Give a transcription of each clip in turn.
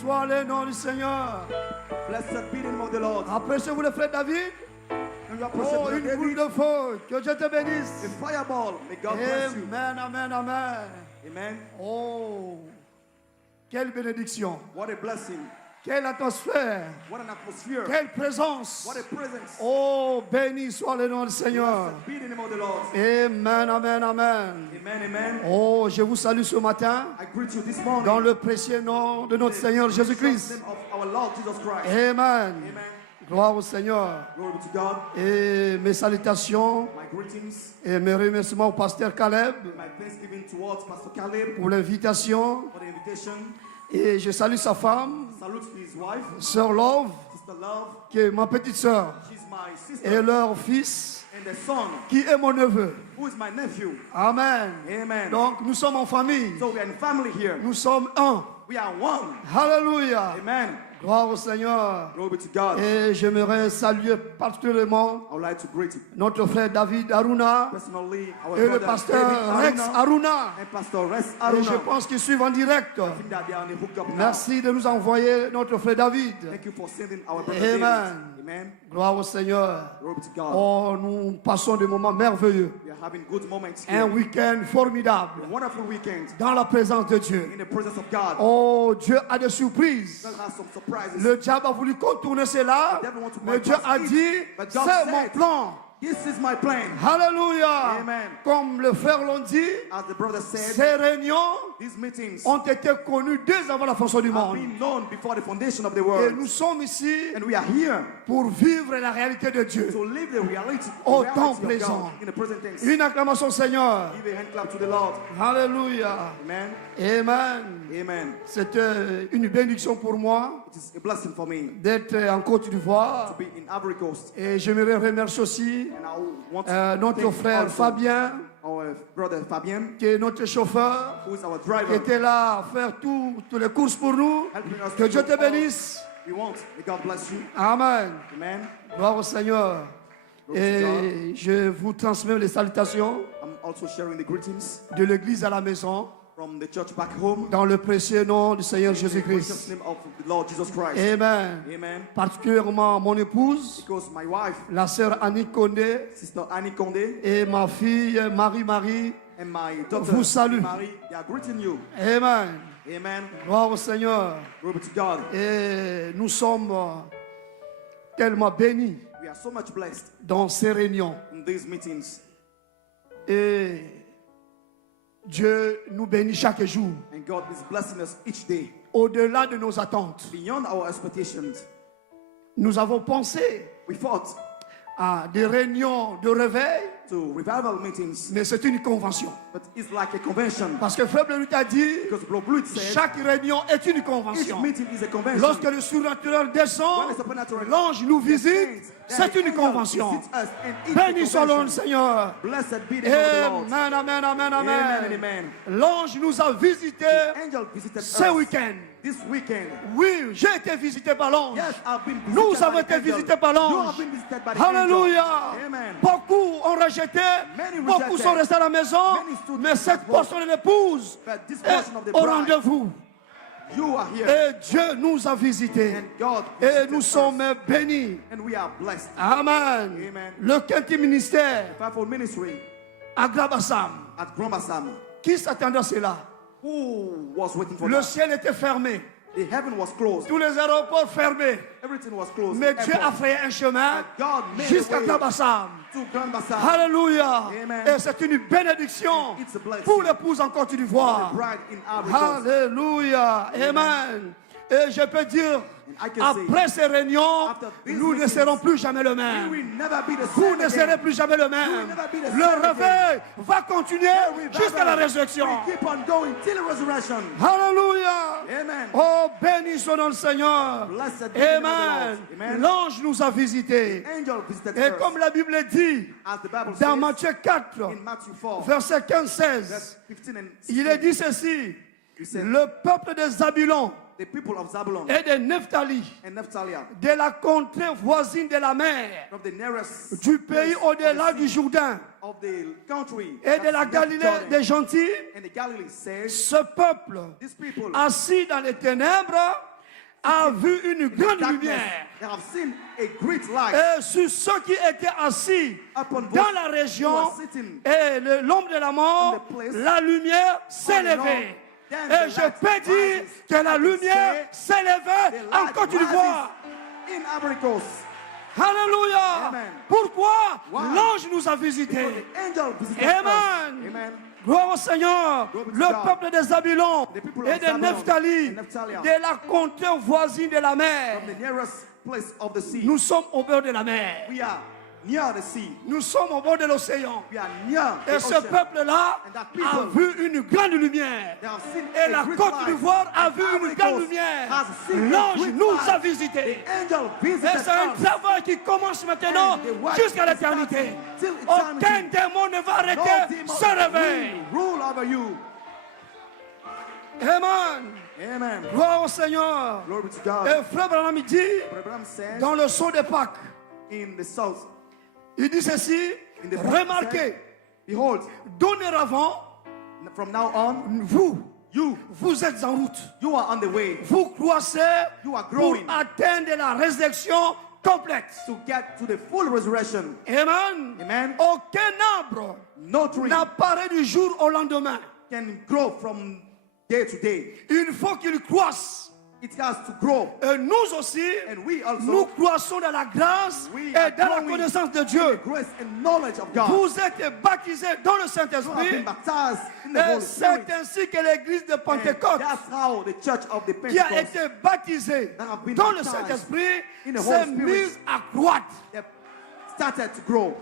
soit le nom du Seigneur. Blessed be the name of the Lord. Appréciez-vous le frère David? And you appreciate Oh, Brother une boule David. de feu. Que Dieu te bénisse. A fireball. May God bless you. Amen, amen, amen. Amen. Oh, quelle bénédiction. What a blessing. Quelle atmosphère. What an atmosphere. Quelle présence. What a presence. Oh, béni soit le nom du Seigneur. Blessed be the name of the Lord. Amen, amen, amen. Amen, amen. Oh, je vous salue ce matin I greet you this morning. dans le précieux nom de notre Seigneur In the Jésus-Christ. name of our Lord Jesus Christ. Amen. Amen. Gloire au Seigneur. Glory be to God. Et mes salutations My greetings. et mes remerciements au pasteur Caleb My thanksgiving towards Pastor Caleb pour l'invitation. for the invitation. Et je salue sa femme, Salute his wife, Sœur Love, Sister Love. qui est ma petite sœur, She's my et sister. leur fils, And the son, qui est mon neveu. who is my nephew. Amen. Amen. Donc nous sommes en famille. So we are in family here. Nous sommes un. We are one. Alléluia. Amen. Gloire au Seigneur. Glory be to God. Et j'aimerais saluer particulièrement I would like to greet notre frère David Aruna personally our et le brother pasteur David Rex Aruna Aruna. and Pastor Rex Et Aruna. je pense qu'ils suivent en direct. I think that they are on the hookup now. Merci de nous envoyer notre frère David. Thank you for sending our brother Amen. David. Amen. Gloire au Seigneur. Glory be to God. Oh, nous passons des moments merveilleux. We are having good moments Un here. week-end formidable A wonderful weekend dans la présence de Dieu. in the presence of God. Oh, Dieu a des surprises. God has some surprises. Le diable a voulu contourner cela, mais Dieu a dit, c'est mon plan. This is my plan. Alléluia. Amen. Comme le frère l'ont dit, As the brother said, ces réunions these meetings ont été connues dès avant la fondation du have monde. been known before the foundation of the Et world. nous sommes ici And we are here pour vivre la réalité de Dieu. to live the reality, Au the temps reality of présent. God in the present tense. Une acclamation au Seigneur. Give a hand clap to the Lord. Alléluia. Amen. Amen. Amen. C'est une bénédiction pour moi It is a blessing for me d'être en Côte to d'Ivoire. be in Ivory Coast. Et j'aimerais remercier aussi And I want to notre thank frère also Fabien, our brother Fabien, qui est notre chauffeur, who is our qui driver, était là à faire toutes les courses pour nous. helping us Que to Dieu do te all bénisse. we want. May God bless you. Amen. Amen. Gloire au Seigneur. Et je vous transmets les salutations I'm also sharing the greetings de l'église à la maison from the church back home. dans le précieux nom du Seigneur In the precious Jésus-Christ. name of the Lord Jesus Christ. Amen. Amen. Particulièrement mon épouse, Because my wife, la sœur Annie Condé, Sister Annie Condé, et ma fille Marie-Marie and my daughter vous salue. Marie, they are greeting you. Amen. Amen. Gloire au Seigneur. Glory to God. Et nous sommes tellement bénis We are so much blessed dans ces réunions. in these meetings. Et Dieu nous bénit chaque jour, And God is blessing us each day au-delà de nos attentes. beyond our expectations. Nous avons pensé We thought à des réunions de réveil, to revival meetings, mais c'est une convention. but it's like a convention. Parce que Frère Bleulut a dit, Because Blood said chaque réunion est une each convention. meeting is a convention. Lorsque le surnaturel When descend, the supernatural l'ange nous visite, c'est une convention. Béni soit le nom du Seigneur. Blessed be the name of the Lord. Amen, amen, amen, Amen and amen. amen. L'ange nous a visités Angel visited ce us week-end. this weekend. Oui, j'ai été visité par l'ange. Yes, I've been visited Nous by avons the été angel. visités par You l'ange. have been visited by the angel. Alléluia. Amen. Beaucoup ont rejeté, Many beaucoup rejected. sont restés à la maison, Many stood mais at cette home. portion de l'épouse But this est portion of the au bride, rendez-vous. you are here. Et Dieu nous a visités. And God Et visited nous us. sommes bénis. And we are blessed. Amen. Amen. Le quintième ministère Fivefold ministry à Grabassam. at Grombasam. Qui s'attendait à cela? Who was waiting for Le that? ciel était fermé. The heaven was closed. Tous les aéroports fermés. Everything was closed. Mais Dieu a Airport. frayé un chemin But God made jusqu'à a way Grabassam. to Grand Bassam. Alléluia. Amen. Et c'est une bénédiction It's a blessing. pour l'épouse en Côte The d'Ivoire. bride in Ivory Coast. Alléluia. Amen. Et je peux dire, I can say, après ces réunions, after these nous ne meetings, serons plus jamais le we même. will never be the Vous same ne again. serez plus jamais le will même. never be the Le same réveil va continuer Revival jusqu'à la résurrection. will keep on going till the resurrection. Alléluia. Amen. Oh, béni soit le Seigneur. Blessed be the name of the Amen. Lord. Amen. L'ange nous a visités. Angel visited Et us. comme la Bible dit As the Bible dans says Matthieu 4, in Matthew 4, verset 15-16, verse 15 and il est dit ceci: he said, le peuple des Zabulon the people of Zabulon et de Nephtali, and Naphtali, de la contrée voisine de la mer, of the nearest du pays au-delà du Jourdain of the country et de la that's Galilée Jordan, des gentils, and the Galilee says, ce peuple these people assis dans les ténèbres a vu une grande darkness, lumière. they have seen a great light Et sur ceux qui étaient assis upon dans those la who région are sitting. et l'ombre de la mort, in the place la lumière s'est levée. Then Et the je light peux dire rises. que la I can lumière say s'est levée the en light Côte d'Ivoire. rises in Ivory Coast. Alléluia. Amen. Pourquoi Why? l'ange nous a Because visités? the angel visited Amen. us. Amen. Gloire au Seigneur. Glory to Le God. peuple des Zabulon The people et of de Zabulon Nephtali, and Naphtali. de la contrée voisine de la mer. From the nearest place of the sea. Nous sommes au bord de la mer. We are near the sea. Nous sommes au bord de l'océan. We are near the Et ce ocean. peuple-là And that a people, vu une grande lumière. they have seen Et a la great Côte light. d'Ivoire a And vu une Ivory grande Coast lumière. has seen a L'ange great nous light. a visités. The angel Et visited c'est un us. travail qui commence maintenant And the work jusqu'à is l'éternité. starting till Aucun eternity. démon ne va No arrêter demon ce réveil. will rule over you. Amen. Amen. Gloire au Seigneur. Glory to God. Et frère Branham dit Brother Branham says dans le son de Pâques, in the south, il dit ceci, in the remarquez, behold, dorénavant, from now on, vous êtes en route. you are on the way Vous croissez You are pour growing. atteindre la résurrection complète. to get to the full resurrection. Amen. Amen. Aucun arbre No tree n'apparaît du jour au lendemain. can grow from day to day. Il faut qu'il croisse. It has to grow. Et nous aussi, And we also nous croissons dans la grâce We et are dans la growing connaissance de in Dieu. the grace and knowledge of God. Vous êtes baptisés dans le You have Saint-Esprit. been baptized in the Et Holy Spirit. c'est ainsi que l'église de And Pentecôte, that's how the church of the qui a Pentecost été baptisée that have been dans le baptized Saint-Esprit, in the Holy s'est Spirit. mise à croître. they started to grow.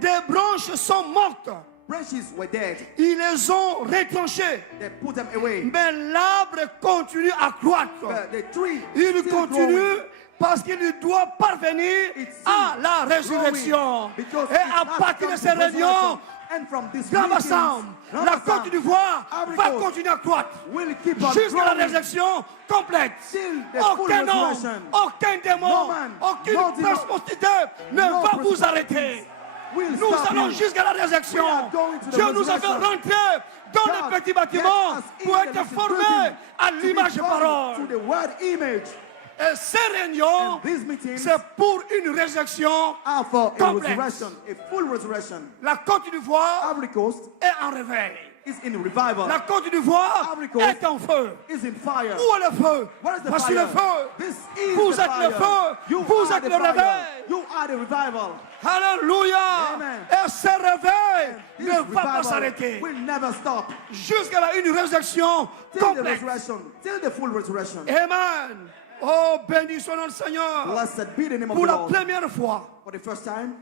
Des branches sont mortes. Branches were dead. Ils les ont retranchées. They put them away. Mais l'arbre continue à croître. But the tree Il still continue growing. parce qu'il doit parvenir It's à still la résurrection. growing because Et it à has partir de come ces to réunions, resurrection. And from this Grand meetings, Bassam, la Côte d'Ivoire Ivory va Coast continuer à croître will keep on jusqu'à la growing. résurrection complète. Till the full Aucun homme, resurrection. aucun démon, No man, aucune no demon, responsabilité ne no va vous principalities arrêter. will Nous stop allons you. jusqu'à la résurrection. We are going to the Dieu nous a fait resurrection. rentrer dans God, le petit get bâtiment us in pour the être little formés building à to be l'image et formed parole. to the word image. Et ces réunions, And these meetings c'est pour une résurrection. are for a Complete. resurrection, a full resurrection. La Côte d'Ivoire Ivory Coast est en réveil. is in revival. La Côte d'Ivoire Ivory Coast est en feu. is in fire. Où est le feu? Where is the Voici fire? le feu. This is Vous the êtes fire. le feu. You Vous are êtes the le fire. réveil. You are the revival. Alléluia. Amen. Et ce réveil This ne va pas revival s'arrêter will never stop jusqu'à une résurrection till the complète. resurrection, till the full resurrection. Amen. Oh, béni soit notre Seigneur. Blessed be the name of Pour the la Lord. première fois, For the first time,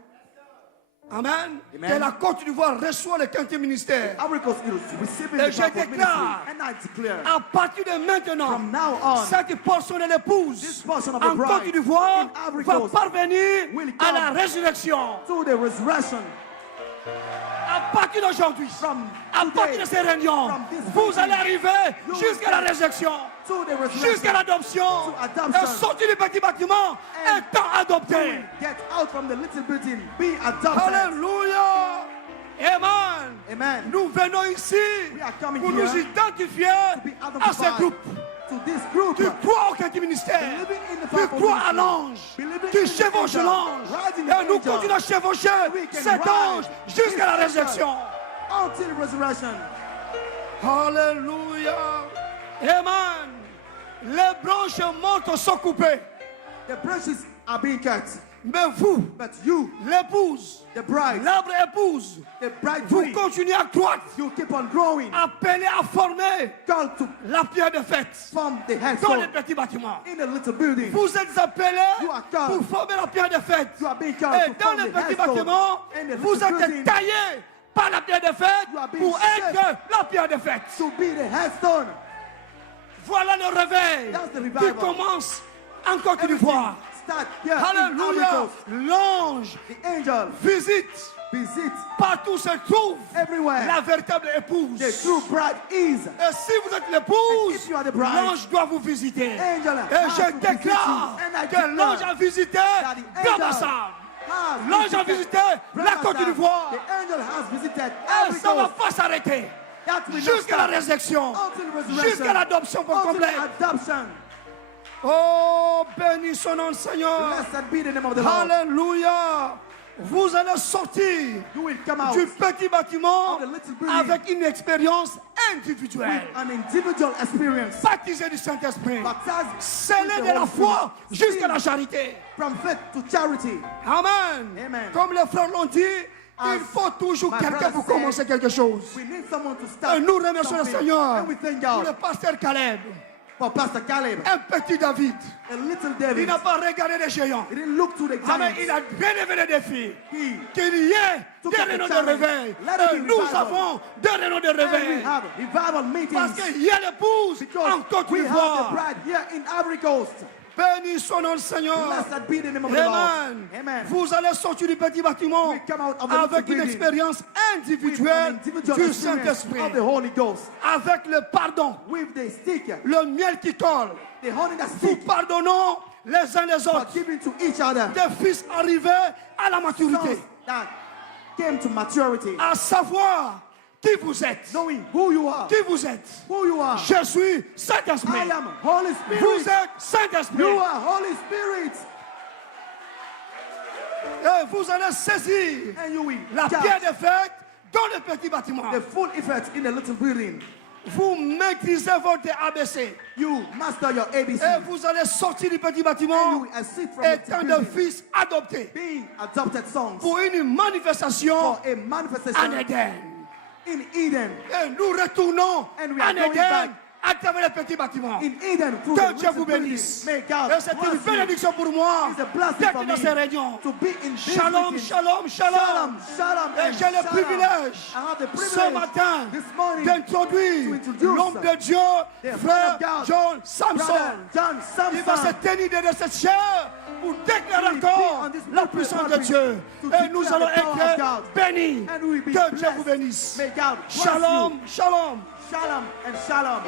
Amen, Amen. que la Côte d'Ivoire reçoit le quintième ministère. Ivory Coast is receiving Et the je fivefold ministry. déclare, And I declare, À partir de maintenant, from now on, cette portion de l'épouse this portion of the en bride Côte d'Ivoire in Ivory va Coast parvenir will à la come résurrection. to the resurrection. À partir d'aujourd'hui, From à today, partir de ces réunions, from this vous meeting, allez arriver you jusqu'à will la résurrection, to the jusqu'à resurrection. l'adoption. To adoption. Et sortir du petit bâtiment And étant adopté. Get out from the little building. Be adopted. Alléluia. Amen. Amen. Nous venons ici We are coming pour here nous identifier to be à ce identified groupe. to this group. Tu crois au quintième ministère. Believing in the Tu fivefold crois à ministry. l'ange. Believing Tu in the chevauches angel. l'ange. Riding the Et nous angel. continuons à chevaucher We can cet ride ange jusqu'à la this angel. résurrection. Until resurrection. Alléluia. Amen. Les branches mortes sont coupées. The branches are being cut. Mais vous, But you, l'épouse, the bride, l'arbre épouse, the bride vous tree, continuez à croître, you keep on growing. appelé à former Called to la pierre de fête form the dans headstone les petits bâtiments. in a little building. Vous êtes appelés You are called. pour former la pierre de fête. You are being called Et to dans form les the petits headstone bâtiments, in the vous little êtes building taillés par la pierre de fête You are being pour shaped. être la pierre de fête. to be the headstone. Voilà le réveil That's the qui revival. commence en Côte Everything d'Ivoire. start here in Ivory Alléluia. Coast. L'ange The angel visite visit partout se trouve everywhere. la véritable épouse. The true bride is. Et si vous êtes l'épouse, And if you are the bride, l'ange doit vous visiter. Angel Et has je to visit déclare you. And I que declare l'ange a visité that the angel Gabassam. has L'ange a visited visité la Brother Côte Sam. d'Ivoire. The angel has visited Et Ivory ça ne va Coast. pas s'arrêter That will not jusqu'à la stop résurrection, until resurrection. jusqu'à l'adoption pour Until complète. adoption. Oh, béni son nom, Seigneur. Blessed be the name of the Lord. Alléluia. Vous allez sortir You will come out du petit bâtiment of the little building avec une expérience individuelle. an individual experience. Baptisé du Saint-Esprit. Baptized Scellé with de the la Holy foi Spirit. jusqu'à la charité. From faith to charity. Amen. Amen. Comme les frères l'ont dit, As il faut toujours my quelqu'un brother pour said, commencer quelque chose. We need someone to start Et nous remercions le something. Seigneur And we thank pour le God pasteur Caleb, for Pastor Caleb, un petit David. a little Il David. n'a pas regardé les géants. He didn't look to the Amen. giants. Il a relevé les défis. He Qu'il y ait took des up the réunions de challenge. réveil. Let it Et be nous revival. avons des réunions de And we réveil. have revival Parce meetings qu'il y a l'épouse because en Côte we have the d'Ivoire. bride here in Ivory Coast. Béni son nom, le Seigneur. Blessed be the name of the Lord. Amen. Amen. Vous allez sortir du petit bâtiment We come out of the avec little une building expérience with an individuelle individual du experience Saint-Esprit. of the Holy Ghost. Avec le pardon, With the stick, le miel qui colle. the honey that Nous stick, pardonnons les uns les for autres. giving to each other. Des fils arrivés à la Sons maturité. that came to maturity. À savoir qui vous êtes. Knowing who you are. Qui vous êtes. Who you are. Je suis Saint-Esprit. I am Holy Vous Spirit. êtes Saint-Esprit. You are Holy Spirit. Et vous allez saisir And you will la catch pierre de fête dans le petit bâtiment. the full effect in the little building. Vous maîtrisez votre ABC. You master your ABC. Et vous allez sortir du petit And you bâtiment will exit from the étant little des building. fils adoptés Being adopted sons pour une manifestation for a en manifestation Éden. in Eden. Et nous retournons And we are en going Éden back à travers le petit bâtiment. In Eden, through Que the Dieu vous little building. bénisse. May God Et c'est une bless you. bénédiction pour moi It's a blessing d'être for dans me ces réunions. to be in this Shalom, meeting. shalom, shalom. Shalom, shalom, Et and j'ai le shalom. privilège I have the ce privilege matin this morning d'introduire to introduce l'homme de Dieu, the frère man of God, John Samson. Brother John Il va se Samson. tenir de cette chair pour déclarer He will be encore on this la pulpit puissance de Dieu. to Et nous declare allons the power of être God. bénis. And we will be Que Dieu blessed. vous bénisse. May God bless Shalom, you. shalom. Shalom and shalom.